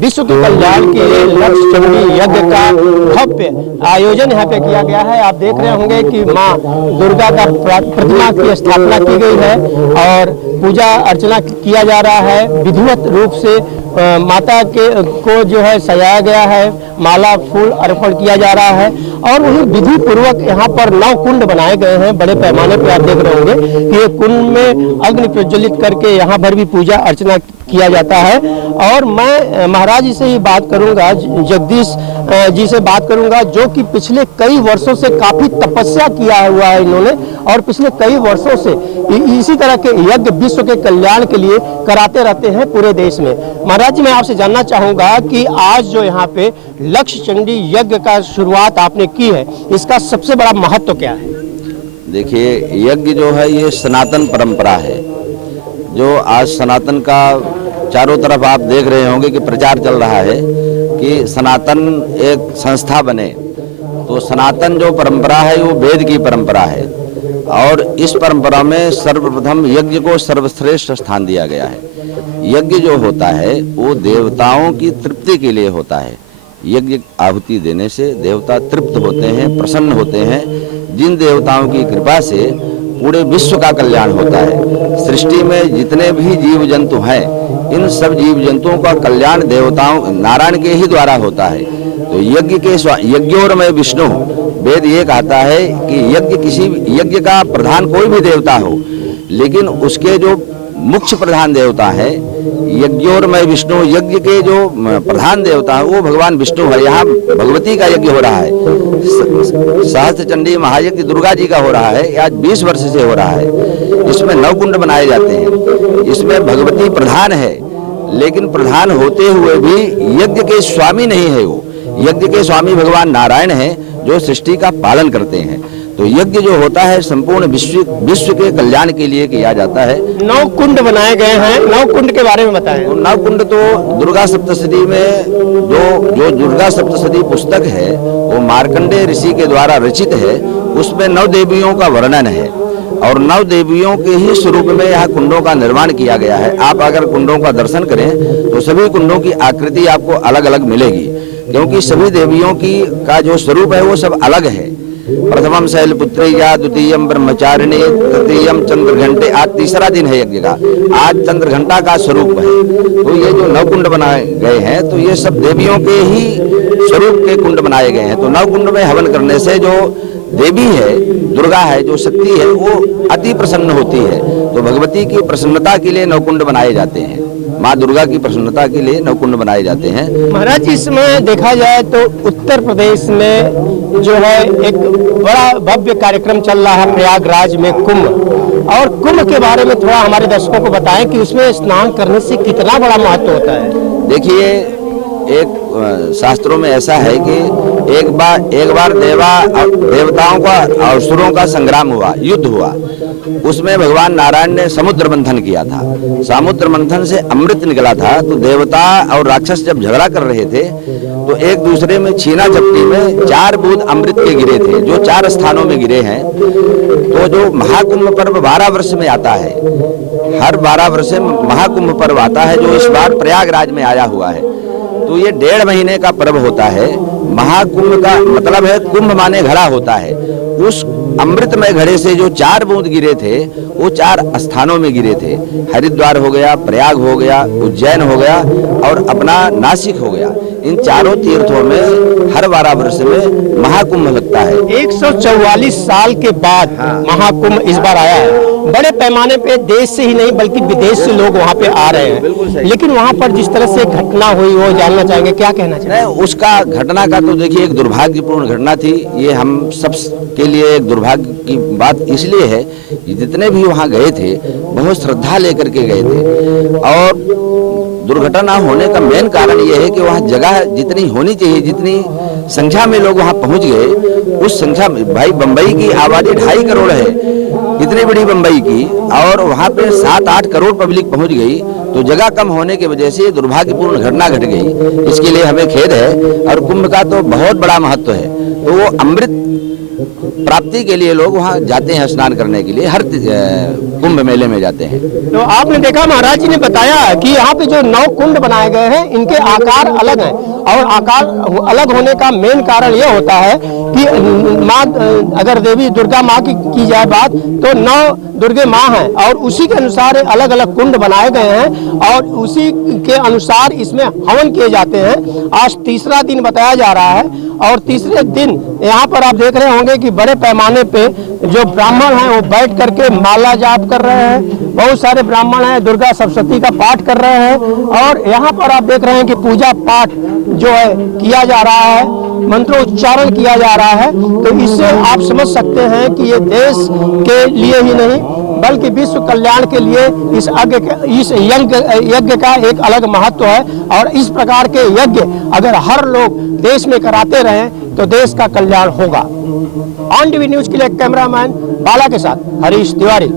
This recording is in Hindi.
विश्व के कल्याण के लिए लक्ष्य चंडी यज्ञ का भव्य आयोजन यहाँ पे किया गया है। आप देख रहे होंगे कि माँ दुर्गा का प्रतिमा की स्थापना की गई है और पूजा अर्चना किया जा रहा है। विधिवत रूप से माता को जो है सजाया गया है, माला फूल अर्पण किया जा रहा है और वही विधि पूर्वक यहाँ पर 9 कुंड बनाए गए हैं। बड़े पैमाने पर आप देख रहे होंगे कि ये कुंड में अग्नि प्रज्वलित करके यहाँ पर भी पूजा अर्चना किया जाता है। और मैं महाराज जी से ही बात करूंगा, जगदीश जी से बात करूंगा, जो कि पिछले कई वर्षों से काफी तपस्या किया हुआ है इन्होंने और पिछले कई वर्षों से इसी तरह के यज्ञ विश्व के कल्याण के लिए कराते रहते हैं पूरे देश में। महाराज जी, मैं आपसे जानना चाहूंगा कि आज जो यहाँ पे लक्ष्य चंडी यज्ञ का शुरुआत आपने की है, इसका सबसे बड़ा महत्व क्या है? देखिए, यज्ञ जो है ये सनातन परंपरा है, जो आज सनातन का चारों तरफ आप देख रहे होंगे कि प्रचार चल रहा है कि सनातन एक संस्था बने। तो सनातन जो परंपरा है वो वेद की परंपरा है और इस परंपरा में सर्वप्रथम यज्ञ को सर्वश्रेष्ठ स्थान दिया गया है। यज्ञ जो होता है वो देवताओं की तृप्ति के लिए होता है। यज्ञ आहुति देने से देवता तृप्त होते हैं, प्रसन्न होते हैं। जिन देवताओं की कृपा से पूरे विश्व का कल्याण होता है। सृष्टि में जितने भी जीव जंतु हैं, इन सब जीव जंतुओं का कल्याण देवताओं नारायण के ही द्वारा होता है। तो यज्ञोरमय विष्णु, वेद ये कहता है कि यज्ञ का प्रधान कोई भी देवता हो, लेकिन उसके जो मुख्य प्रधान देवता है यज्ञोरमय विष्णु, यज्ञ के जो प्रधान देवता है वो भगवान विष्णु है। यहाँ भगवती का यज्ञ हो रहा है, सहस्त्र चंडी महायज्ञ दुर्गा जी का हो रहा है, आज 20 वर्ष से हो रहा है। इसमें 9 कुंड बनाए जाते हैं। इसमें भगवती प्रधान है, लेकिन प्रधान होते हुए भी यज्ञ के स्वामी नहीं है। वो यज्ञ के स्वामी भगवान नारायण है, जो सृष्टि का पालन करते हैं। तो यज्ञ जो होता है संपूर्ण विश्व के कल्याण के लिए किया जाता है। 9 कुंड बनाए गए हैं, 9 कुंड के बारे में बताएं। तो 9 कुंड तो दुर्गा सप्तशती में जो दुर्गा सप्तशती पुस्तक है वो मार्कंडेय ऋषि के द्वारा रचित है। उसमें 9 देवियों का वर्णन है और 9 देवियों के ही स्वरूप में यहाँ कुंडों का निर्माण किया गया है। आप अगर कुंडों का दर्शन करें तो सभी कुंडों की आकृति आपको अलग अलग मिलेगी, क्योंकि सभी देवियों का जो स्वरूप है वो सब अलग है। प्रथमम शैलपुत्रिया, द्वितीयम ब्रह्मचारिणी, तृतीयम चंद्रघंटे। आज तीसरा दिन है यज्ञ का, आज चंद्रघंटा का स्वरूप है। तो ये जो 9 कुंड बनाए गए हैं तो ये सब देवियों के ही स्वरूप के कुंड बनाए गए हैं। तो 9 कुंड में हवन करने से जो देवी है, दुर्गा है, जो शक्ति है, वो अति प्रसन्न होती है। तो भगवती की प्रसन्नता के लिए 9 कुंड बनाए जाते हैं, माँ दुर्गा की प्रसन्नता के लिए 9 कुंड बनाए जाते हैं। महाराज, इसमें देखा जाए तो उत्तर प्रदेश में जो है एक बड़ा भव्य कार्यक्रम चल रहा है प्रयागराज में, कुंभ। और कुंभ के बारे में थोड़ा हमारे दर्शकों को बताएं कि उसमें स्नान करने से कितना बड़ा महत्व होता है। देखिए, एक शास्त्रों में ऐसा है कि एक बार देवताओं का असुरों का संग्राम हुआ, युद्ध हुआ। उसमें भगवान नारायण ने समुद्र मंथन किया था। समुद्र मंथन से अमृत निकला था। तो देवता और राक्षस जब झगड़ा कर रहे थे तो एक दूसरे में छीना झपटी में 4 बूंद अमृत के गिरे थे, जो 4 स्थानों में गिरे हैं। तो जो महाकुंभ पर्व 12 वर्ष में आता है, हर 12 वर्ष में महाकुंभ पर्व आता है, जो इस बार प्रयागराज में आया हुआ है। तो ये 1.5 महीने का पर्व होता है। महाकुंभ का मतलब है कुंभ माने घड़ा होता है। उस अमृतमय घड़े से जो 4 बूंद गिरे थे वो 4 स्थानों में गिरे थे। हरिद्वार हो गया, प्रयाग हो गया, उज्जैन हो गया और अपना नासिक हो गया। इन चारों तीर्थों में हर 12 वर्ष में महाकुंभ लगता है। 144 साल के बाद महाकुंभ इस बार आया है। बड़े पैमाने पे देश से ही नहीं बल्कि विदेश से लोग वहाँ पे आ रहे हैं। लेकिन वहाँ पर जिस तरह से घटना हुई वो जानना चाहेंगे, क्या कहना चाहिए? उसका घटना का तो देखिए एक दुर्भाग्यपूर्ण घटना थी। ये हम सब के लिए एक दुर्भाग्य की बात इसलिए है कि जितने भी वहाँ गए थे बहुत श्रद्धा लेकर के गए थे। और दुर्घटना होने का मेन कारण यह है कि वहाँ जगह जितनी होनी चाहिए, जितनी संख्या में लोग वहाँ पहुँच गए, उस संख्या में भाई बम्बई की आबादी 2.5 करोड़ है, इतनी बड़ी बम्बई की, और वहाँ पे 7-8 करोड़ पब्लिक पहुँच गई। तो जगह कम होने की वजह से दुर्भाग्यपूर्ण घटना घट गई। इसके लिए हमें खेद है। और कुंभ का तो बहुत बड़ा महत्व है। तो वो अमृत प्राप्ति के लिए लोग वहाँ जाते हैं स्नान करने के लिए, हर कुंभ मेले में जाते हैं। तो आपने देखा महाराज जी ने बताया कि यहाँ पे जो 9 कुंड बनाए गए हैं इनके आकार अलग हैं, और आकार अलग होने का मेन कारण यह होता है कि माँ, अगर देवी दुर्गा माँ की जाए बात, तो 9 दुर्गे माँ हैं और उसी के अनुसार अलग अलग कुंड बनाए गए हैं और उसी के अनुसार इसमें हवन किए जाते हैं। आज तीसरा दिन बताया जा रहा है और तीसरे दिन यहाँ पर आप देख रहे होंगे कि बड़े पैमाने पे जो ब्राह्मण हैं वो बैठ करके माला जाप कर रहे हैं। बहुत सारे ब्राह्मण हैं दुर्गा सप्तशती का पाठ कर रहे हैं और यहाँ पर आप देख रहे हैं कि पूजा पाठ जो है किया जा रहा है, मंत्रोच्चारण किया जा रहा है। तो इससे आप समझ सकते हैं कि ये देश के लिए ही नहीं बल्कि विश्व कल्याण के लिए इस यज्ञ का एक अलग महत्व है। और इस प्रकार के यज्ञ अगर हर लोग देश में कराते रहें तो देश का कल्याण होगा। ऑन टीवी न्यूज के लिए कैमरामैन बाला के साथ हरीश तिवारी।